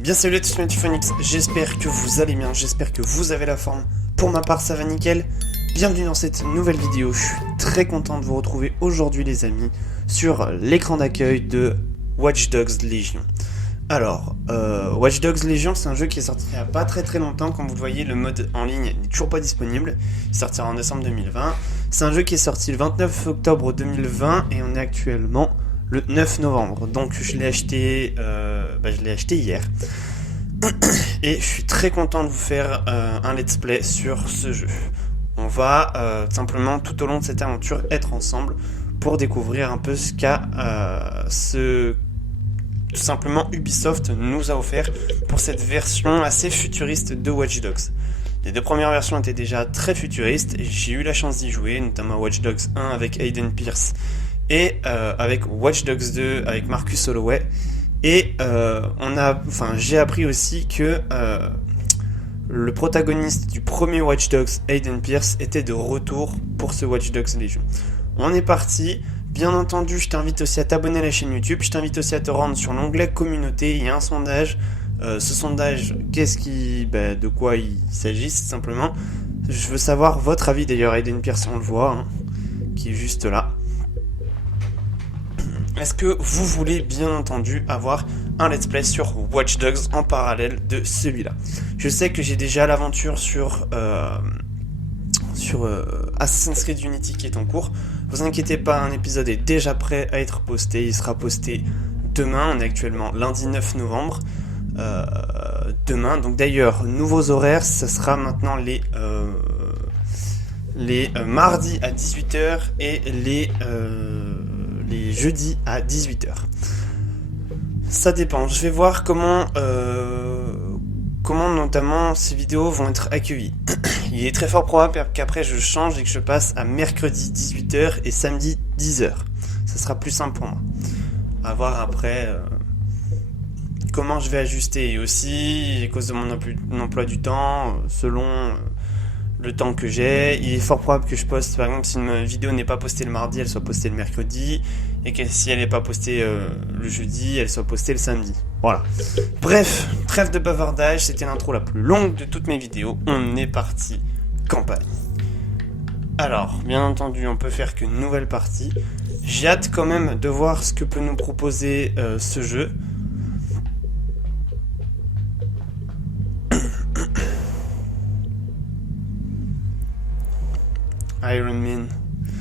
Bien salut à tous mes Phonix, j'espère que vous allez bien, j'espère que vous avez la forme. Pour ma part ça va nickel. Bienvenue dans cette nouvelle vidéo, je suis très content de vous retrouver aujourd'hui les amis sur l'écran d'accueil de Watch Dogs Legion. Alors, Watch Dogs Legion c'est un jeu qui est sorti il n'y a pas très longtemps, comme vous le voyez le mode en ligne n'est toujours pas disponible, il sortira en décembre 2020. C'est un jeu qui est sorti le 29 octobre 2020 et on est actuellement le 9 novembre, donc je l'ai acheté hier. Et je suis très content de vous faire un let's play sur ce jeu. On va simplement tout au long de cette aventure être ensemble pour découvrir un peu ce qu'a tout simplement Ubisoft nous a offert pour cette version assez futuriste de Watch Dogs. Les deux premières versions étaient déjà très futuristes et j'ai eu la chance d'y jouer, notamment Watch Dogs 1 avec Aiden Pierce et avec Watch Dogs 2 avec Marcus Holloway. Et j'ai appris aussi que le protagoniste du premier Watch Dogs, Aiden Pierce, était de retour pour ce Watch Dogs Legion. On est parti. Bien entendu, je t'invite aussi à t'abonner à la chaîne YouTube. Je t'invite aussi à te rendre sur l'onglet communauté. Il y a un sondage. Ce sondage, de quoi il s'agit, c'est simplement. Je veux savoir votre avis d'ailleurs. Aiden Pierce, on le voit, qui est juste là. Est-ce que vous voulez bien entendu avoir un let's play sur Watch Dogs en parallèle de celui-là? Je sais que j'ai déjà l'aventure sur Assassin's Creed Unity qui est en cours. Vous inquiétez pas, un épisode est déjà prêt à être posté. Il sera posté demain. On est actuellement lundi 9 novembre. Demain, donc d'ailleurs, nouveaux horaires, ça sera maintenant les mardis à 18h et les jeudis à 18h. Ça dépend. Je vais voir comment notamment ces vidéos vont être accueillies. Il est très fort probable qu'après je change et que je passe à mercredi 18h et samedi 10h. Ça sera plus simple pour moi. À voir après comment je vais ajuster. Et aussi, à cause de mon emploi du temps, selon le temps que j'ai, il est fort probable que je poste, par exemple, si une vidéo n'est pas postée le mardi, elle soit postée le mercredi, et que si elle n'est pas postée le jeudi, elle soit postée le samedi. Voilà. Bref, trêve de bavardage, c'était l'intro la plus longue de toutes mes vidéos. On est parti, campagne. Alors, bien entendu, on peut faire qu'une nouvelle partie. J'ai hâte quand même de voir ce que peut nous proposer ce jeu. Iron Man.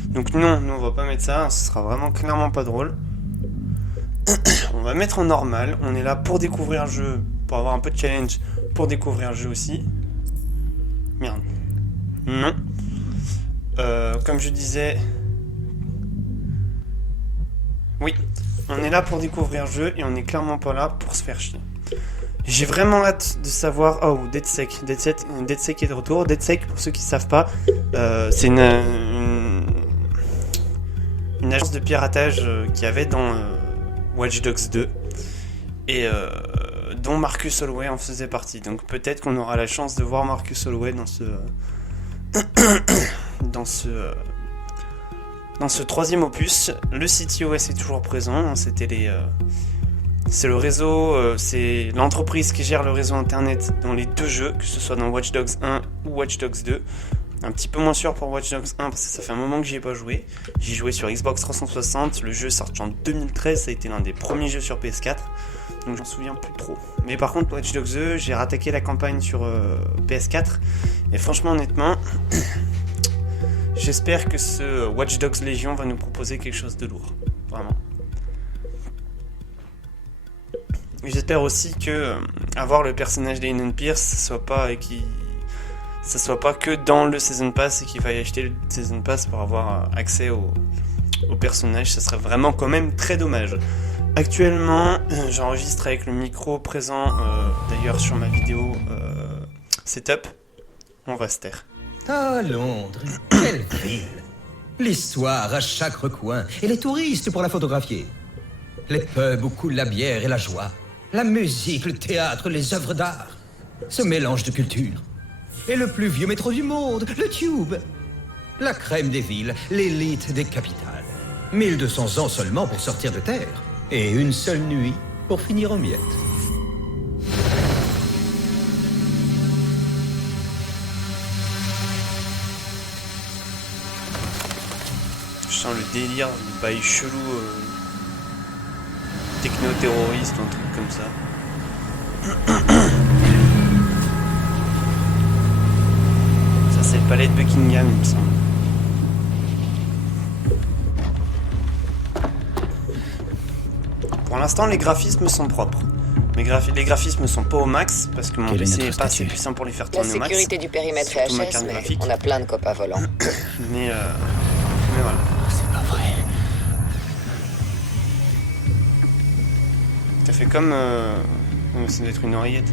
Donc non, nous on va pas mettre ça, ce sera vraiment clairement pas drôle. On va mettre en normal, on est là pour découvrir le jeu, pour avoir un peu de challenge, pour découvrir le jeu aussi. Merde. Non. Comme je disais... Oui, on est là pour découvrir le jeu et on est clairement pas là pour se faire chier. J'ai vraiment hâte de savoir... Oh, DeadSec est de retour. DeadSec, pour ceux qui ne savent pas, c'est une agence de piratage qu'il y avait dans Watch Dogs 2 et dont Marcus Holloway en faisait partie. Donc peut-être qu'on aura la chance de voir Marcus Holloway dans ce troisième opus. Le CTOS est toujours présent. C'est le réseau, c'est l'entreprise qui gère le réseau internet dans les deux jeux, que ce soit dans Watch Dogs 1 ou Watch Dogs 2. Un petit peu moins sûr pour Watch Dogs 1 parce que ça fait un moment que j'y ai pas joué. J'ai joué sur Xbox 360, le jeu est sorti en 2013, ça a été l'un des premiers jeux sur PS4, donc j'en souviens plus trop. Mais par contre Watch Dogs 2, j'ai rattaqué la campagne sur PS4, et franchement honnêtement, j'espère que ce Watch Dogs Legion va nous proposer quelque chose de lourd, vraiment. J'espère aussi que avoir le personnage d'Aiden Pierce, ça soit pas que dans le Season Pass et qu'il faille acheter le Season Pass pour avoir accès au personnage. Ça serait vraiment quand même très dommage. Actuellement, j'enregistre avec le micro présent d'ailleurs sur ma vidéo setup. On va se taire. Ah, Londres, quelle ville! L'histoire à chaque recoin et les touristes pour la photographier. Les pubs où coule la bière et la joie. La musique, le théâtre, les œuvres d'art. Ce mélange de cultures. Et le plus vieux métro du monde, le Tube. La crème des villes, l'élite des capitales. 1200 ans seulement pour sortir de terre. Et une seule nuit pour finir en miettes. sens le délire de bail chelou techno-terroriste ou un truc comme ça. Ça c'est le palais de Buckingham il me semble. Pour l'instant les graphismes sont propres. Mais les graphismes sont pas au max parce que mon PC est pas assez puissant pour les faire La tourner au max. sécurité du périmètre est HS, mais graphique. on a plein de copains volants. Mais voilà. C'est pas vrai. Ça fait comme... ça doit être une oreillette.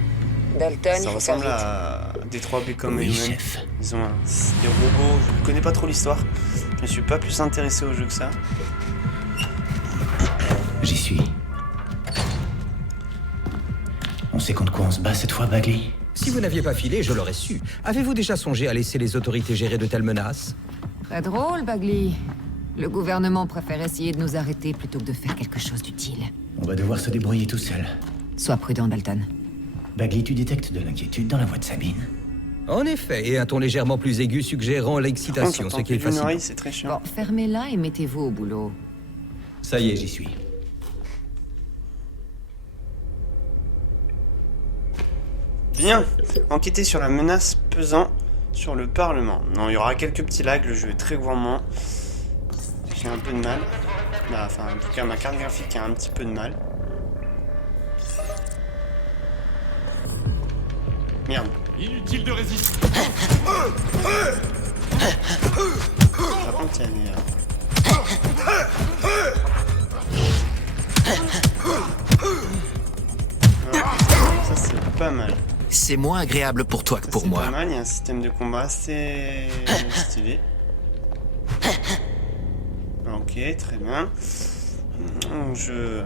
Dalton, Ça il faut faire ressemble vite. à Détroit Become Oui, Human. chef. Ils ont des robots. Je ne connais pas trop l'histoire. Je me suis pas plus intéressé au jeu que ça. J'y suis. On sait contre quoi on se bat cette fois, Bagley? Si vous n'aviez pas filé, je l'aurais su. Avez-vous déjà songé à laisser les autorités gérer de telles menaces? Pas drôle, Bagley. Le gouvernement préfère essayer de nous arrêter plutôt que de faire quelque chose d'utile. On va devoir se débrouiller tout seul. Sois prudent, Dalton. Bagley, tu détectes de l'inquiétude dans la voix de Sabine? En effet, et un ton légèrement plus aigu suggérant l'excitation, ce qui est une facile. oreille, c'est très chiant. Bon, fermez-la et mettez-vous au boulot. Ça y est, j'y suis. Bien. Enquêter sur la menace pesant sur le Parlement. Non, il y aura quelques petits lags. Le jeu est très gourmand. J'ai un peu de mal. Enfin, en tout cas, ma carte graphique a un petit peu de mal. Merde. Inutile de résister. Par contre, il y a des... ça, c'est pas mal. C'est moins agréable pour toi que Ça, pour c'est moi. pas mal. Il y a un système de combat assez stylé. Ok, très bien. Je...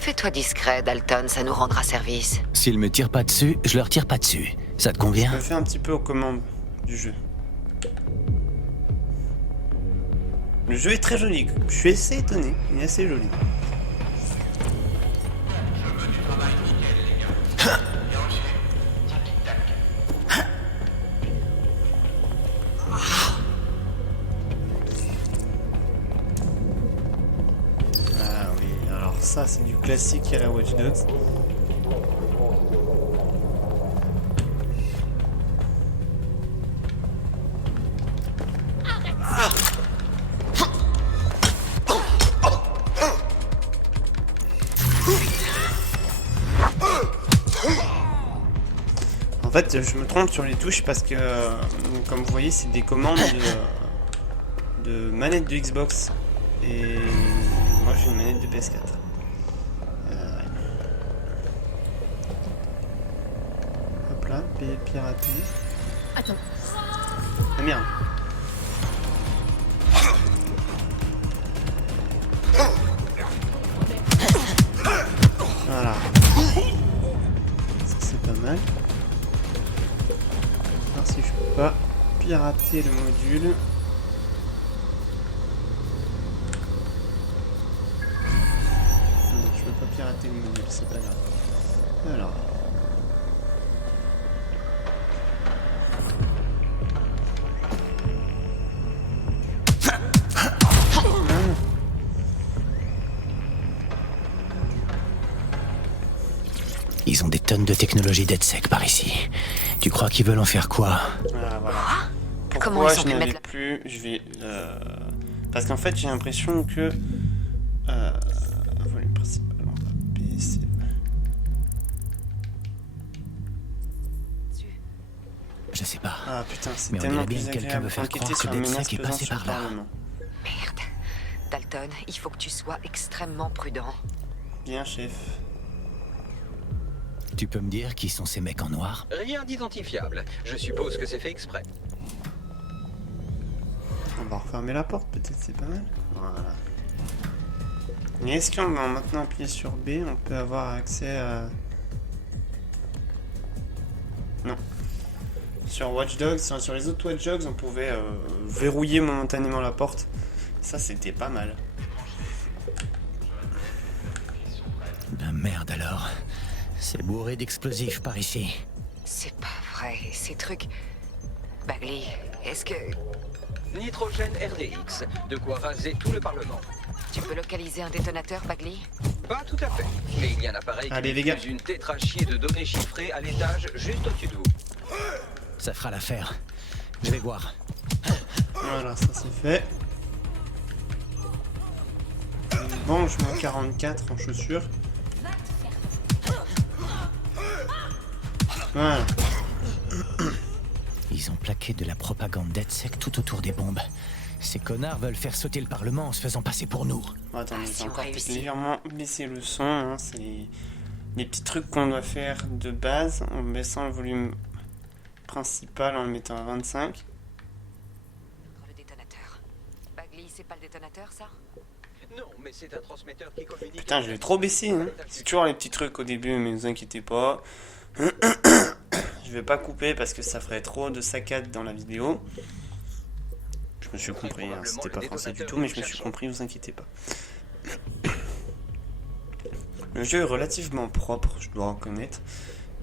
Fais-toi discret, Dalton, ça nous rendra service. S'ils me tirent pas dessus, je leur tire pas dessus. Ça te Je convient? me fais un petit peu aux commandes du jeu. Le jeu est très joli. Je suis assez étonné. Il est assez joli. Ah oui, alors ça c'est du classique à la Watch Dogs. En fait, je me trompe sur les touches parce que, comme vous voyez, c'est des commandes de manette de Xbox. Et moi, j'ai une manette de PS4. Ouais. Hop là, pirater. Attends. Ah merde. Voilà. Ça, c'est pas mal. Alors si je peux pas pirater le module. Non, je peux pas pirater le module, c'est pas grave. Alors. Ils ont des tonnes de technologie DedSec par ici. Tu crois qu'ils veulent en faire quoi? Ah, voilà. Comment Pourquoi ils ont je pu n'avais mettre la- plus, je vais... Parce qu'en fait, j'ai l'impression que... volume principal, on va baisser. Je sais pas. Ah putain, c'est Mais on tellement dirait bien plus que quelqu'un agréable veut faire d'enquêter croire que sur la DedSec menace est pesant passé sur le par là. Parlement. Merde. Dalton, il faut que tu sois extrêmement prudent. Bien, chef. Tu peux me dire qui sont ces mecs en noir? Rien d'identifiable. Je suppose que c'est fait exprès. On va refermer la porte, peut-être, c'est pas mal. Voilà. Et est-ce qu'en maintenant appuyer sur B, on peut avoir accès à... Non. Sur Watch Dogs, sur les autres Watch Dogs, on pouvait verrouiller momentanément la porte. Ça, c'était pas mal. Ben merde alors. C'est bourré d'explosifs par ici. C'est pas vrai, ces trucs... Bagley, est-ce que... Nitrogène RDX, de quoi raser tout le Parlement. Tu peux localiser un détonateur, Bagley? Pas tout à fait, mais il y a un appareil Allez, qui les gars. diffuse une tétrachier de données chiffrées à l'étage juste au-dessus de vous. Ça fera l'affaire. Je vais voir. Voilà, ça c'est fait. Bon, je mets 44 en chaussures. Voilà. Ils ont plaqué de la propagande DedSec tout autour des bombes. Ces connards veulent faire sauter le Parlement en se faisant passer pour nous. Attendez, si j'ai on encore peut-être réussit. légèrement baissé le son. Hein. C'est les petits trucs qu'on doit faire de base en baissant le volume principal en le mettant à 25. Le détonateur. Bagley, c'est pas le détonateur, ça? Non, mais c'est un transmetteur qui communique... Putain, je l'ai trop baissé. Hein. C'est toujours les petits trucs au début, mais ne vous inquiétez pas. Je vais pas couper parce que ça ferait trop de saccades dans la vidéo. Je me suis compris, hein. C'était pas français du tout, mais je me suis compris, vous inquiétez pas. Le jeu est relativement propre, je dois reconnaître.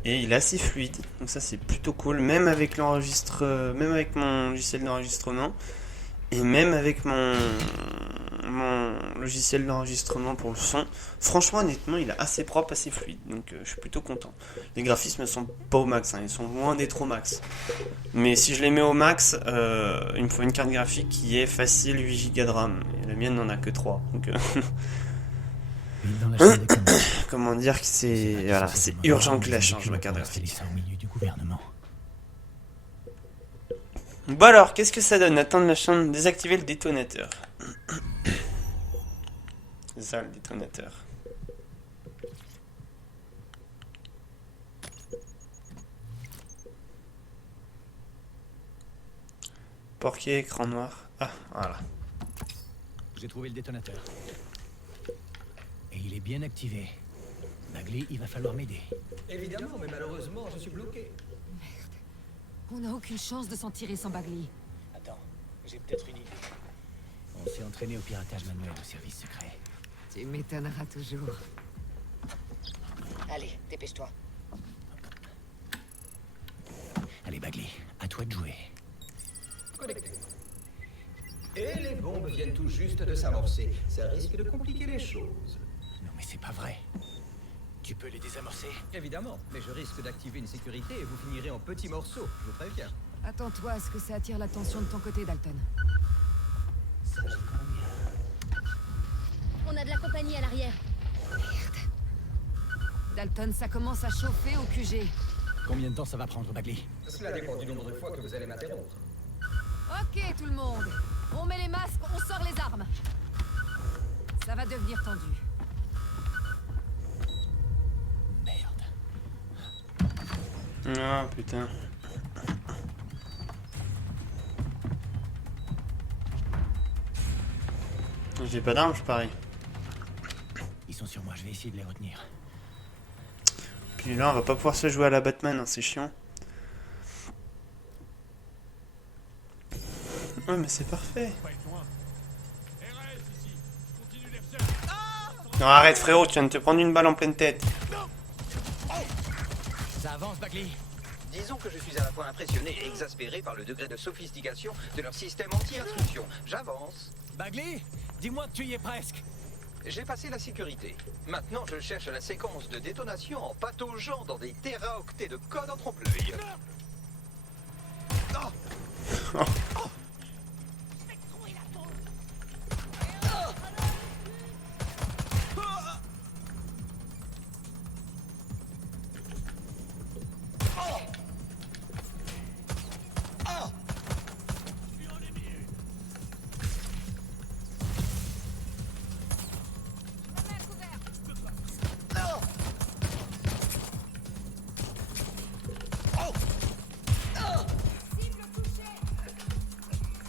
Et il est assez fluide, donc ça c'est plutôt cool, même avec même avec mon logiciel d'enregistrement. Et même avec mon logiciel d'enregistrement pour le son, franchement honnêtement il est assez propre, assez fluide, donc je suis plutôt content. Les graphismes sont pas au max, hein, ils sont loin d'être au max. Mais si je les mets au max, il me faut une carte graphique qui est facile 8 Go de RAM, et la mienne n'en a que 3. Donc Dans la chaîne des commandes. comment dire que c'est voilà, c'est urgent que je la change ma carte graphique. Ça au milieu du gouvernement. Bon alors, qu'est-ce que ça donne? Attendre la chaîne, désactiver le détonateur. C'est ça le détonateur. Porquier, écran noir. Ah, voilà. J'ai trouvé le détonateur. Et il est bien activé. Bagley, il va falloir m'aider. Évidemment, mais malheureusement, je suis bloqué. On n'a aucune chance de s'en tirer sans Bagley. Attends, j'ai peut-être une idée. On s'est entraîné au piratage manuel au service secret. Tu m'étonneras toujours. Allez, dépêche-toi. Allez, Bagley, à toi de jouer. Connecté. Et les bombes viennent tout juste de s'amorcer. Ça risque de compliquer les choses. Non, mais c'est pas vrai. Tu peux les désamorcer? Évidemment, mais je risque d'activer une sécurité et vous finirez en petits morceaux, je vous préviens. Attends-toi à ce que ça attire l'attention de ton côté, Dalton. On a de la compagnie à l'arrière. Dalton, ça commence à chauffer au QG. Combien de temps ça va prendre, Bagley? Cela dépend du nombre de fois que vous allez m'interrompre. Ok, tout le monde. On met les masques, on sort les armes. Ça va devenir tendu. Merde. Ah putain. J'ai pas d'armes, je parie. Ils sont sur moi, je vais essayer de les retenir. Puis là, on va pas pouvoir se jouer à la Batman, hein, c'est chiant. Ouais, mais c'est parfait. Non, arrête, frérot, tu viens de te prendre une balle en pleine tête. Ça avance, Bagley. Disons que je suis à la fois impressionné et exaspéré par le degré de sophistication de leur système anti-intrusion. J'avance. Bagley, dis-moi que tu y es presque. J'ai passé la sécurité. Maintenant, je cherche la séquence de détonation en pataugeant dans des téraoctets de code en trompe-l'œil.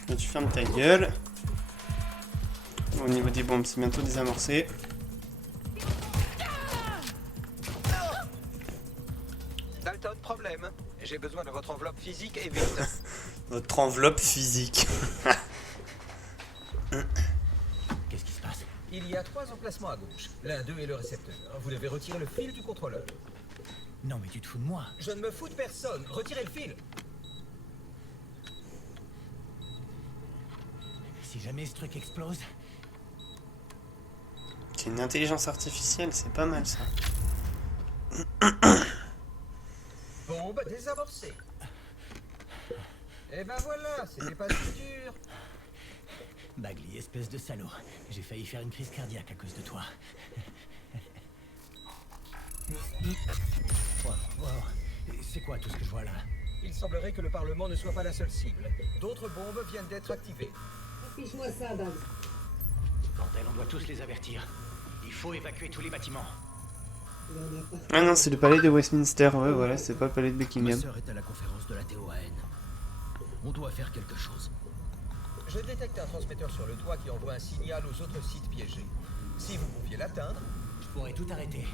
Là, tu fermes ta gueule. Au niveau des bombes, c'est bientôt désamorcé. Dalton, problème. J'ai besoin de votre enveloppe physique et vite. Votre enveloppe physique. Qu'est-ce qui se passe? Il y a 3 emplacements à gauche. L'un d'eux est le récepteur. Vous devez retirer le fil du contrôleur. Non, mais tu te fous de moi. Je ne me fous de personne. Retirez le fil. Si jamais ce truc explose, C'est une intelligence artificielle, c'est pas mal ça. Bombe désamorcée. Et ben voilà, c'était pas si dur. Bagley, espèce de salaud. J'ai failli faire une crise cardiaque à cause de toi. Wow. C'est quoi tout ce que je vois là? Il semblerait que le Parlement ne soit pas la seule cible. D'autres bombes viennent d'être activées. Affiche-moi ça, Bugs. Bordel, on doit tous les avertir. Il faut évacuer tous les bâtiments. Il y en a pas. Ah non, c'est le palais de Westminster, ouais, voilà, c'est pas le palais de Ma Buckingham. sœur est à la conférence de la TOAN. On doit faire quelque chose. Je détecte un transmetteur sur le toit qui envoie un signal aux autres sites piégés. Si vous pouviez l'atteindre, Je pourrais tout arrêter.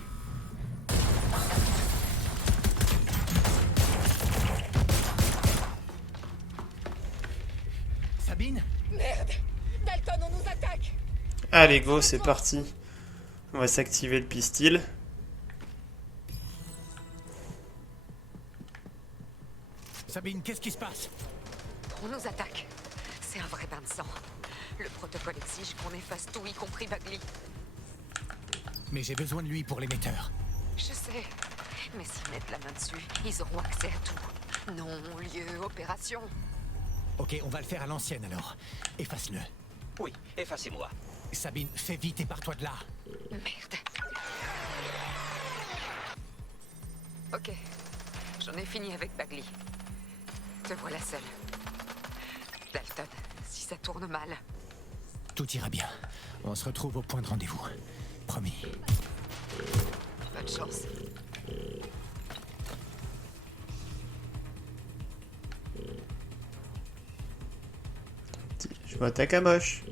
Sabine? Merde! Dalton, on nous attaque! Allez, go, c'est parti. On va s'activer le pistil. Sabine, qu'est-ce qui se passe? On nous attaque. C'est un vrai bain de sang. Le protocole exige qu'on efface tout, y compris Bagley. Mais j'ai besoin de lui pour l'émetteur. Je sais. Mais s'ils mettent la main dessus, ils auront accès à tout. Nom, lieu, opération. Ok, on va le faire à l'ancienne alors. Efface-le. oui, effacez-moi. Sabine, fais vite et pars-toi de là. Merde. Ok. J'en ai fini avec Bagley. Te voilà seul. Dalton, si ça tourne mal, Tout ira bien. On se retrouve au point de rendez-vous. Promis. bonne chance. Je vois ta caboche.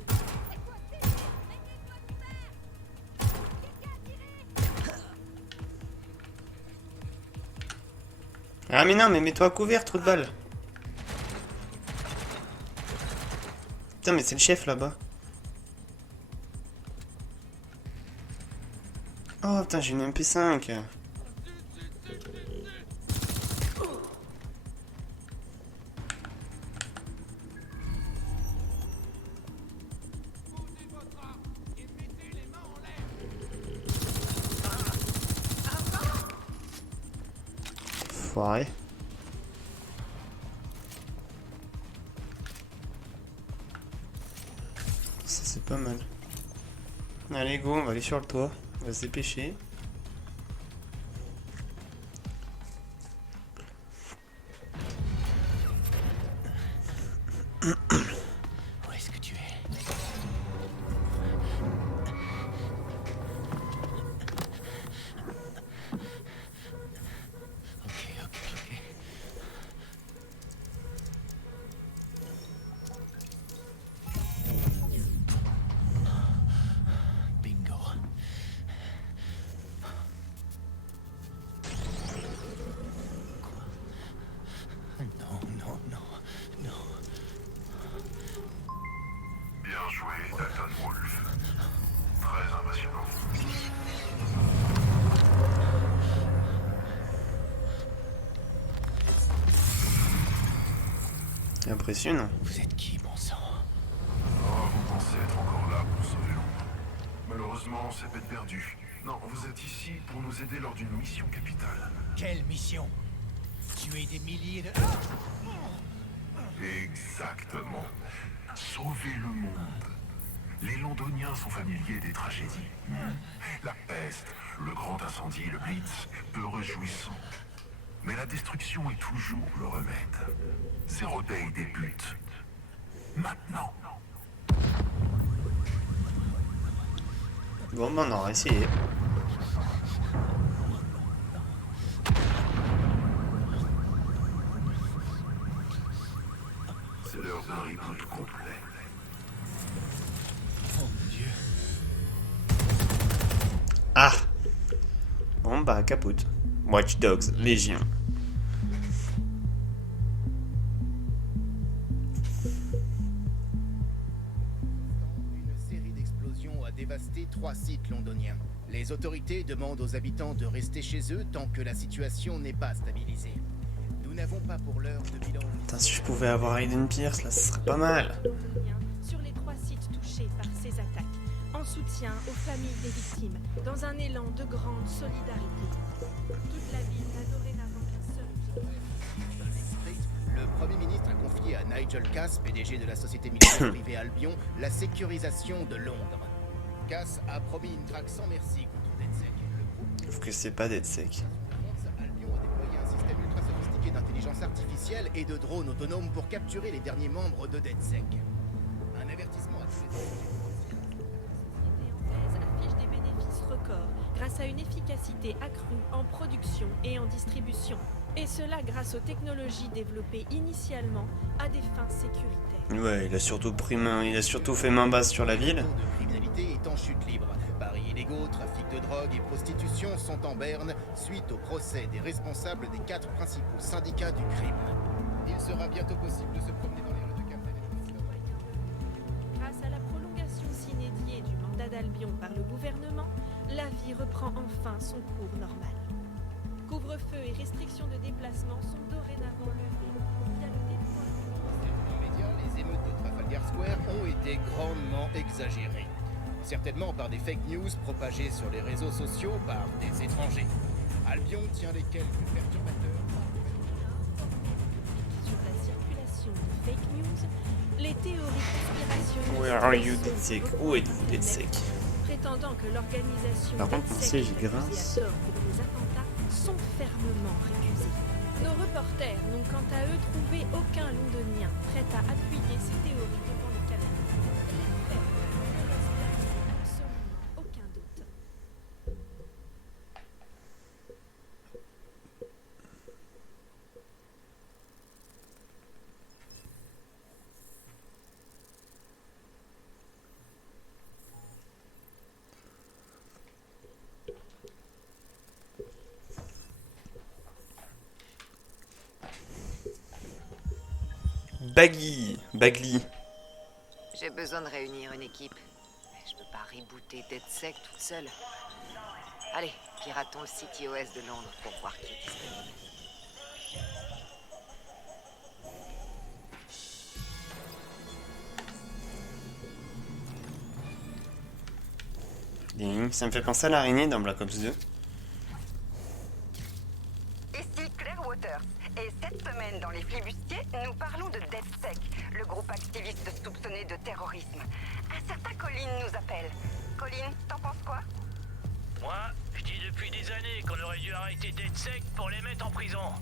Ah mais non, mais mets-toi à couvert, trou de balle. Putain, mais c'est le chef là-bas. Oh putain, j'ai une MP5. Foiré. Ça c'est pas mal. Allez go, on va aller sur le toit. On va se dépêcher. Où est-ce que tu es? Ok. Bingo. Quoi? Non. Bien joué, Dalton Wolf. Très impressionnant. Impressionnant. Vous êtes qui, bon sang? Oh, vous pensez être encore là pour sauver Londres. Malheureusement, c'est peine perdue. Non, vous êtes ici pour nous aider lors d'une mission capitale. Quelle mission? Tuer des milliers de... Exactement. Sauver le monde. Les Londoniens sont familiers des tragédies. La peste, le grand incendie, le blitz, peu réjouissant. Mais la destruction est toujours le remède. Zero Day débute. Maintenant. Bon, ben on aura essayé. C'est l'heure d'un reboot complet. Oh mon Dieu. Ah. Bon bah capote. Watch Dogs, Légion. Une série d'explosions a dévasté 3 sites londoniens. Les autorités demandent aux habitants de rester chez eux tant que la situation n'est pas stabilisée. Nous n'avons pas pour l'heure de bilan. Putain, si je pouvais avoir Aiden Pierce là, ce serait pas mal. Sur les 3 soutien aux familles des victimes, dans un élan de grande solidarité. Toute la ville n'a dorénavant qu'un seul objectif. Le Premier ministre a confié à Nigel Cass, PDG de la société militaire privée Albion, la sécurisation de Londres. Cass a promis une traque sans merci contre DedSec. Sauf que c'est pas DedSec. Albion a déployé un système ultra sophistiqué d'intelligence artificielle et de drones autonomes pour capturer les derniers membres de DedSec. Un avertissement à tous les affiche des bénéfices records grâce à une efficacité accrue en production et en distribution. Et cela grâce aux technologies développées initialement à des fins sécuritaires. Ouais, il a surtout fait main basse sur la ville. Le taux de criminalité est en chute libre. Paris illégaux, trafic de drogue et prostitution sont en berne suite au procès des responsables des 4 principaux syndicats du crime. Il sera bientôt possible de se promener dans les rues de Camden. Grâce à la prolongation sine die du mandat d'Albion par le gouvernement, la vie reprend enfin son cours normal. Couvre-feu et restrictions de déplacement sont dorénavant levées via le déploiement. Dans les médias, les émeutes de Trafalgar Square ont été grandement exagérées. Certainement par des fake news propagées sur les réseaux sociaux par des étrangers. Albion tient les quelques perturbateurs. Sur la circulation de fake news, les théories conspirationnistes. Where are you, DedSec? Où êtes-vous, DedSec? Prétendant que l'organisation Par contre, DedSec ici, j'y est accusée grince. à tort pour les attentats sont fermement récusés. Nos reporters n'ont quant à eux trouvé aucun londonien prêt à appuyer ces théories devant les caméras. Les faits ne laissent placer absolument aucun doute. Bagley. J'ai besoin de réunir une équipe. Mais je peux pas rebooter DedSec toute seule. Allez, piratons le site iOS de Londres pour voir qui est disponible. Ding. Ça me fait penser à l'araignée dans Black Ops 2. Ici Claire Waters, et cette semaine dans les Flibustiers, nous parlons de DedSec, le groupe activiste soupçonné de terrorisme. Un certain Colin nous appelle. Colin, t'en penses quoi? Moi, je dis depuis des années qu'on aurait dû arrêter DedSec pour les mettre en prison.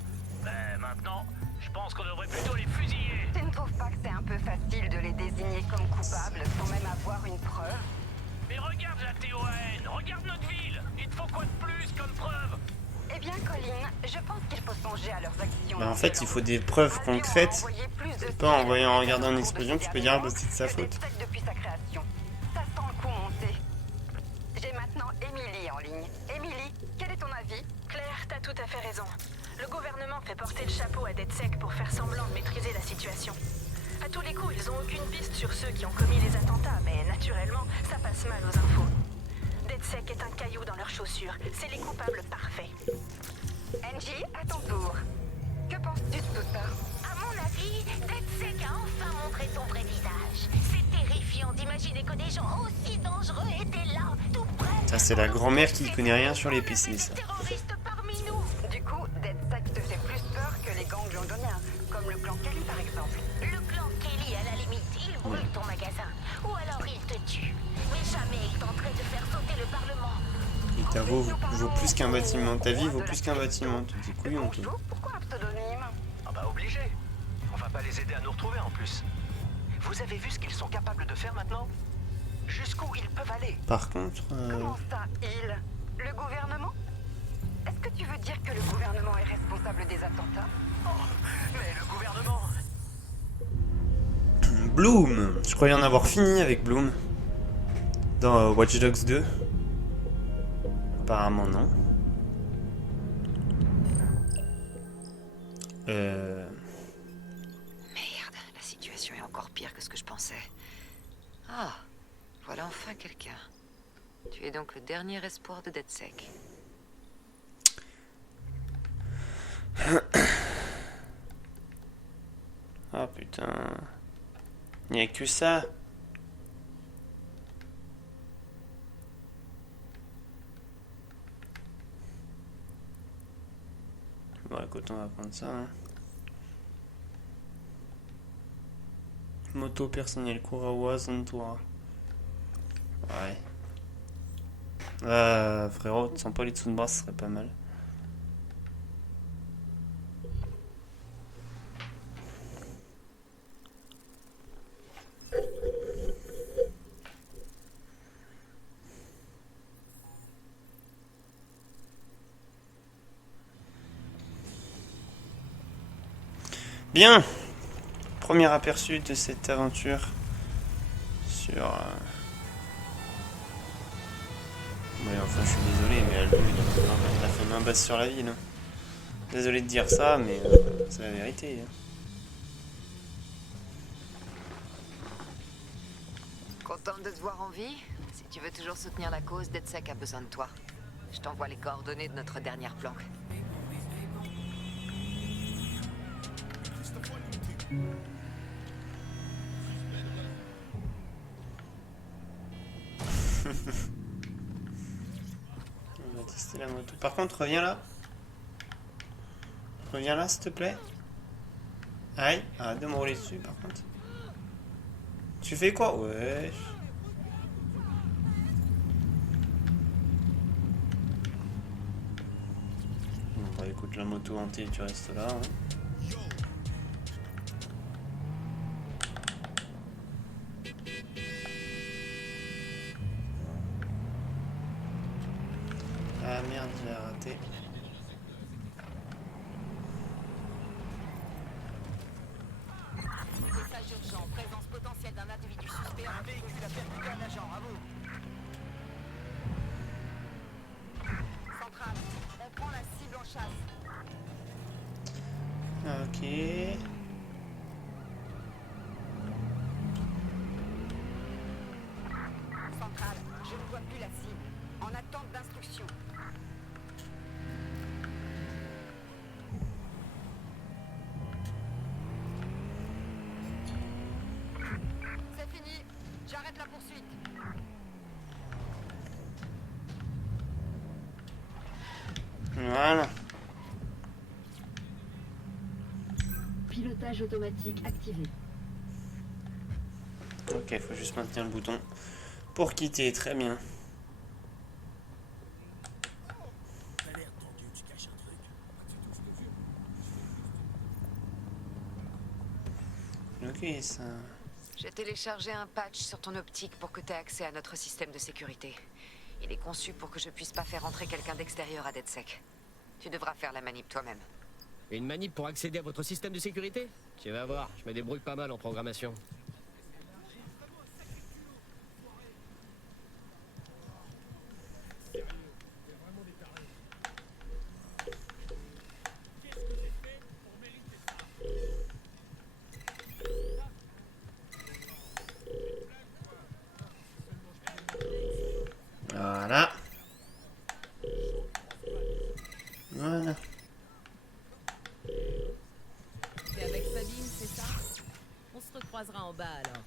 Mais maintenant, je pense qu'on devrait plutôt les fusiller. Tu ne trouves pas que c'est un peu facile de les désigner comme coupables sans même avoir une preuve? Mais regarde la TON, regarde notre ville. Il te faut quoi de plus comme preuve? Eh bien, Colin, je pense qu'il faut songer à leurs actions. Bah en fait, il faut des preuves concrètes. Pas en regardant une explosion, tu peux dire bah, c'est de sa faute. Depuis sa création. Ça sent le coup monter. J'ai maintenant Emily en ligne. Emily, quel est ton avis? Claire, t'as tout à fait raison. Le gouvernement fait porter le chapeau à DedSec pour faire semblant de maîtriser la situation. À tous les coups, ils ont aucune piste sur ceux qui ont commis les attentats, mais naturellement, ça passe mal aux infos. DedSec est un caillou dans leurs chaussures. C'est les coupables parfaits. Angie, à ton tour. Que penses-tu de tout ça? À mon avis, DedSec a enfin montré son vrai visage. C'est terrifiant d'imaginer que des gens aussi dangereux étaient là, tout près. Ça, c'est la grand-mère qui connaît rien sur les PC, ça. Terroristes parmi nous. Du coup, DedSec te fait plus peur que les gangs londoniens, comme le clan Kelly par exemple. Le clan Kelly, à la limite, il brûle ton magasin. Ou alors il te tue. Mais jamais il tenterait de faire sauter le Parlement. Et ta vaut plus qu'un bâtiment. Ta vie vaut plus qu'un bâtiment. Tu dis couillon, toi. Pourquoi un pseudonyme? Ah bah obligé. On va pas les aider à nous retrouver en plus. Vous avez vu ce qu'ils sont capables de faire maintenant? Jusqu'où ils peuvent aller? Par contre... Comment ça, ils? Le gouvernement? Est-ce que tu veux dire que le gouvernement est responsable des attentats? Oh, mais le gouvernement... Bloom. Je croyais en avoir fini avec Bloom. Dans Watch Dogs 2. Apparemment non. Merde, la situation est encore pire que ce que je pensais. Ah, voilà enfin quelqu'un. Tu es donc le dernier espoir de DedSec. Ah putain. Il n'y a que ça. écoute, on va prendre ça. Hein. Moto personnelle, Kurawa, Santora. Ouais. Frérot, tu sens pas les dessous de bras, ce serait pas mal. Bien. Premier aperçu de cette aventure sur... Ouais, enfin, je suis désolé, mais Aldo, il a fait main basse sur la ville. Hein. Désolé de dire ça, mais c'est la vérité. Hein. Contente de te voir en vie. Si tu veux toujours soutenir la cause, DedSec a besoin de toi. Je t'envoie les coordonnées de notre dernière planque. On va tester la moto. Par contre, reviens là. Reviens là, s'il te plaît. Aïe, arrête de me rouler dessus, par contre. Tu fais quoi? Ouais. Bon, bah écoute, la moto hantée, tu restes là. Hein. Ah merde, j'ai raté. Message urgent, présence potentielle d'un individu suspect. Un véhicule a percuté un agent, à vous. Centrale, on prend la cible en chasse. Ok. Centrale, je ne vois plus la cible. En attente d'instruction. C'est fini, j'arrête la poursuite. Voilà. Pilotage automatique activé. Ok, faut juste maintenir le bouton pour quitter. Très bien. Ok, ça... J'ai téléchargé un patch sur ton optique pour que tu aies accès à notre système de sécurité. Il est conçu pour que je puisse pas faire entrer quelqu'un d'extérieur à DedSec. Tu devras faire la manip toi-même. Une manip pour accéder à votre système de sécurité? Tu vas voir, je me débrouille pas mal en programmation. Voilà. Voilà. T'es avec Sabine, c'est ça? On se recroisera en bas alors.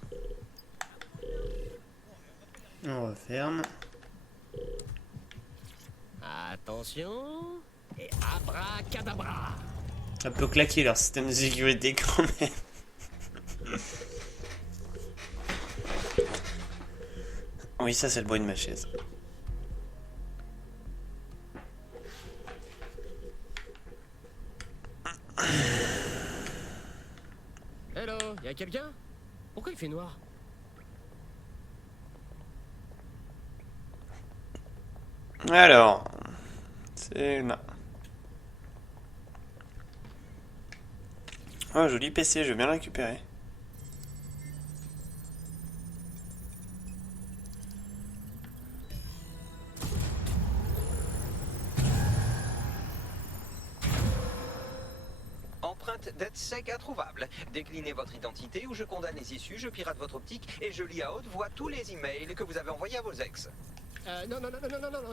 On referme. Attention. Et abracadabra. Un peu claqué leur système de sécurité quand même. Oui, ça c'est le bruit de ma chaise. Hello, y'a quelqu'un? Pourquoi il fait noir? Alors, c'est là. Oh, joli PC, je veux bien le récupérer. Empreinte DedSec introuvable. Déclinez votre identité ou je condamne les issues, je pirate votre optique et je lis à haute voix tous les emails que vous avez envoyés à vos ex. Non,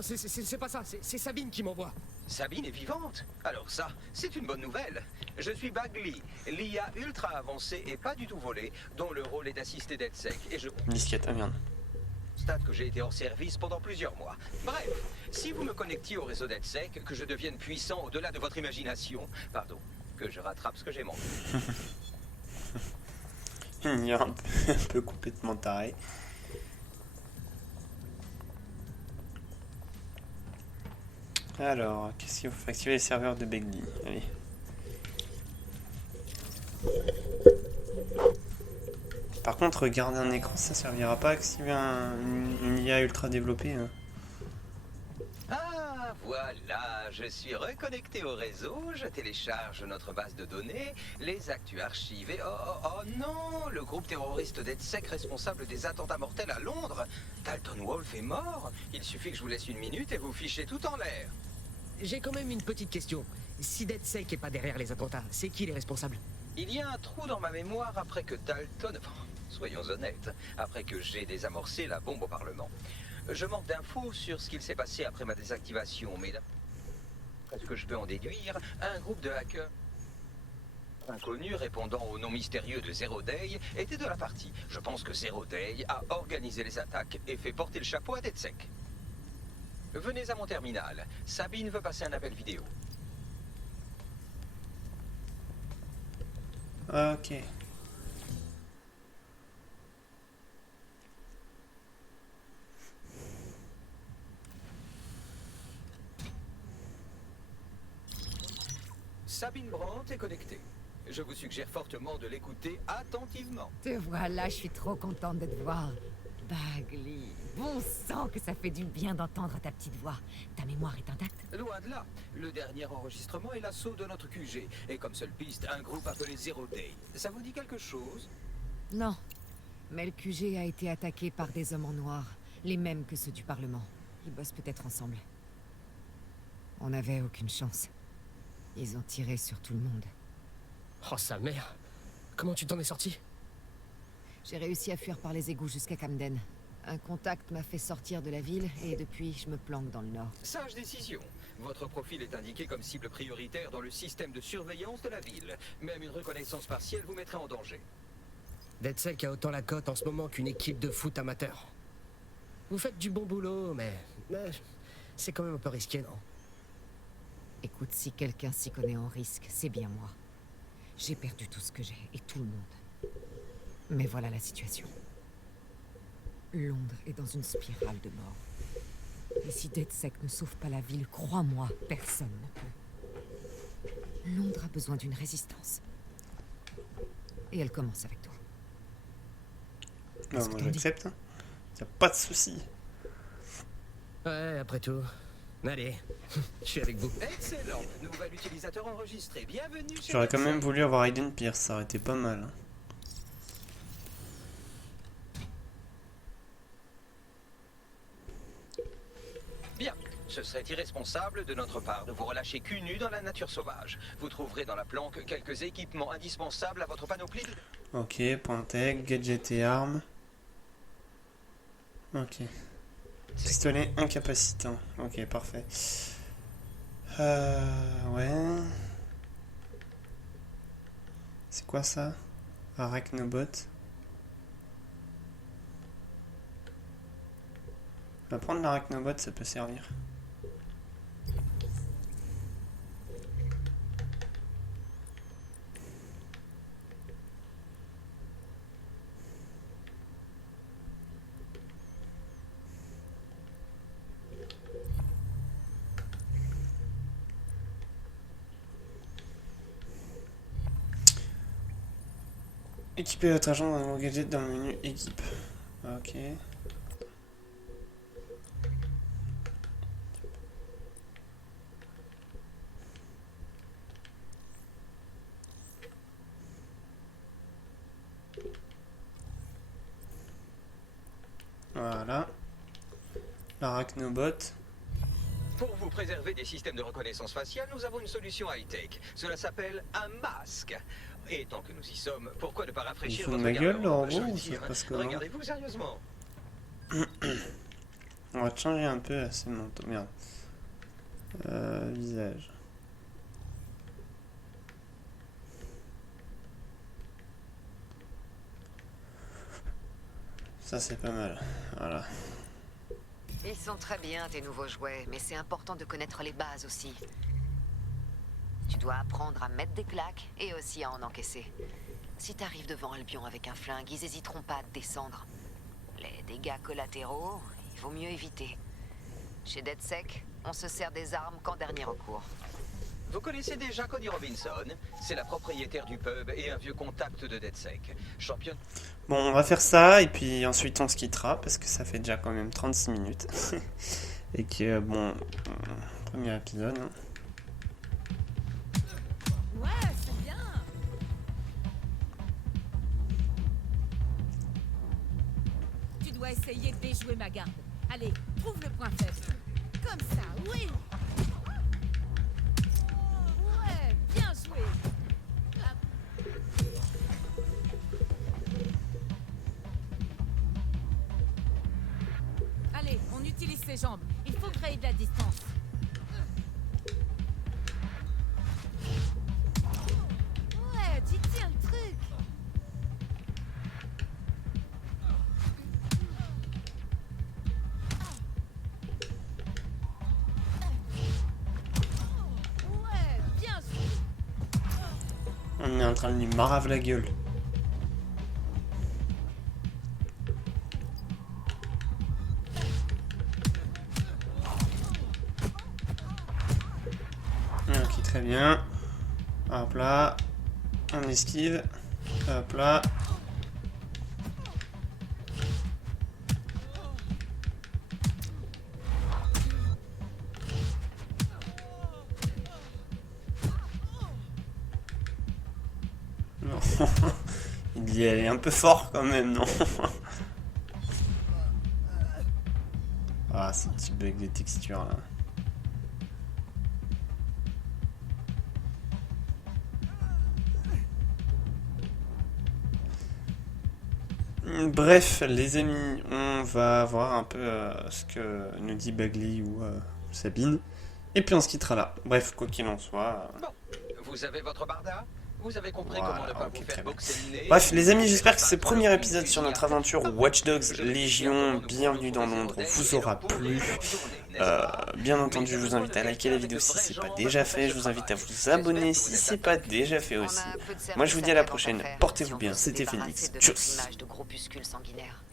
c'est pas ça, c'est Sabine qui m'envoie. Sabine est vivante. Alors ça, c'est une bonne nouvelle. Je suis Bagley, l'IA ultra avancée et pas du tout volée, dont le rôle est d'assister DedSec et je... Disquette, ah merde. C'est constate que j'ai été hors service pendant plusieurs mois. Bref, si vous me connectiez au réseau DedSec, que je devienne puissant au-delà de votre imagination, pardon, que je rattrape ce que j'ai manqué. Il est un peu complètement taré. Alors, qu'est-ce qu'il faut activer les serveurs de Begley? Allez. Par contre, regarder un écran, ça servira pas à activer une IA ultra développée. Hein. Ah, voilà, je suis reconnecté au réseau, je télécharge notre base de données, les actus archivés. Oh non, le groupe terroriste DedSec responsable des attentats mortels à Londres. Dalton Wolf est mort. Il suffit que je vous laisse une minute et vous fichez tout en l'air. J'ai quand même une petite question. Si DedSec est pas derrière les attentats, c'est qui les responsables? Il y a un trou dans ma mémoire après que Dalton... Soyons honnêtes, après que j'ai désamorcé la bombe au Parlement. Je manque d'infos sur ce qu'il s'est passé après ma désactivation, mais d'après ce que je peux en déduire, un groupe de hackers inconnus répondant au nom mystérieux de Zero Day était de la partie. Je pense que Zero Day a organisé les attaques et fait porter le chapeau à DedSec. Venez à mon terminal. Sabine veut passer un appel vidéo. Ok. Sabine Brandt est connectée. Je vous suggère fortement de l'écouter attentivement. Te voilà, je suis trop contente de te voir. Bagley, bon sang que ça fait du bien d'entendre ta petite voix. Ta mémoire est intacte? Loin de là. Le dernier enregistrement est l'assaut de notre QG. Et comme seule piste, un groupe appelé Zero Day. Ça vous dit quelque chose? Non. Mais le QG a été attaqué par des hommes en noir. Les mêmes que ceux du Parlement. Ils bossent peut-être ensemble. On n'avait aucune chance. Ils ont tiré sur tout le monde. Oh sa mère. Comment tu t'en es sorti? J'ai réussi à fuir par les égouts jusqu'à Camden. Un contact m'a fait sortir de la ville et depuis, je me planque dans le nord. Sage décision. Votre profil est indiqué comme cible prioritaire dans le système de surveillance de la ville. Même une reconnaissance partielle vous mettrait en danger. DedSec a autant la cote en ce moment qu'une équipe de foot amateur. Vous faites du bon boulot, mais c'est quand même un peu risqué, non? Écoute, si quelqu'un s'y connaît en risque, c'est bien moi. J'ai perdu tout ce que j'ai, et tout le monde. Mais voilà la situation. Londres est dans une spirale de mort. Et si DedSec ne sauve pas la ville, crois-moi, personne ne peut. Londres a besoin d'une résistance. Et elle commence avec toi. Non, moi j'accepte. Hein. Y a pas de souci. Ouais, après tout. Allez, je suis avec vous. Excellent. Nouvel utilisateur enregistré. Bienvenue chez J'aurais quand DedSec. même voulu avoir Aiden Pierce, ça aurait été pas mal. Hein. Bien. Ce serait irresponsable de notre part de vous relâcher cul nu dans la nature sauvage. Vous trouverez dans la planque quelques équipements indispensables à votre panoplie de... Ok, point tech, gadget et armes. Ok. Pistolet incapacitant. Ok, parfait. Ouais. C'est quoi ça? Arachnobot. Je vais prendre l'arachnobot, ça peut servir. Équipez votre agent dans le gadget dans le menu équipe. Ok. Voilà. L'arachnobot. Pour vous préserver des systèmes de reconnaissance faciale, nous avons une solution high-tech. Cela s'appelle un masque. Et tant que nous y sommes, pourquoi ne pas rafraîchir Vous votre foutez de ma gueule, garde-robe, là, en je gros, veux ou c'est dire. parce que non? Regardez-vous sérieusement. On va te changer un peu, c'est mon merde. Visage. Ça c'est pas mal. Voilà. Ils sont très bien, tes nouveaux jouets, mais c'est important de connaître les bases aussi. Tu dois apprendre à mettre des claques et aussi à en encaisser. Si t'arrives devant Albion avec un flingue, ils hésiteront pas à te descendre. Les dégâts collatéraux, il vaut mieux éviter. Chez DedSec, on se sert des armes qu'en dernier recours. Vous connaissez déjà Cody Robinson? C'est la propriétaire du pub et un vieux contact de DedSec. Championne. Bon, on va faire ça et puis ensuite on se quittera parce que ça fait déjà quand même 36 minutes. Et que bon, premier épisode. Hein. Ouais, c'est bien. Tu dois essayer de déjouer ma garde. Allez, trouve le point faible. Comme ça, oui. Ouais, bien joué. Allez, on utilise ses jambes. Il faut créer de la distance. Ouais, tu tiens le truc. Ouais, bien joué. On est en train de lui marave la gueule. Ok, très bien. Hop là. On esquive. Hop là. Non. Il y est un peu fort quand même, non? Ah, ces petits bugs de texture là. Bref, les amis, on va voir un peu ce que nous dit Bagley ou Sabine. Et puis on se quittera là. Bref, quoi qu'il en soit. Bon, vous avez votre barda? Vous avez compris Voilà, comment ne pas ok, vous très faire bien. boxer le nez? Bref, les amis, j'espère que ce premier épisode sur notre aventure Watch Dogs Légion, bienvenue dans Londres, vous aura plu. Bien entendu, je vous invite à liker la vidéo si c'est pas déjà fait. Je vous invite à vous abonner si c'est pas déjà fait aussi. Moi, je vous dis à la prochaine. Portez-vous bien. C'était Phoenix. Tchuss. De groupuscules sanguinaires.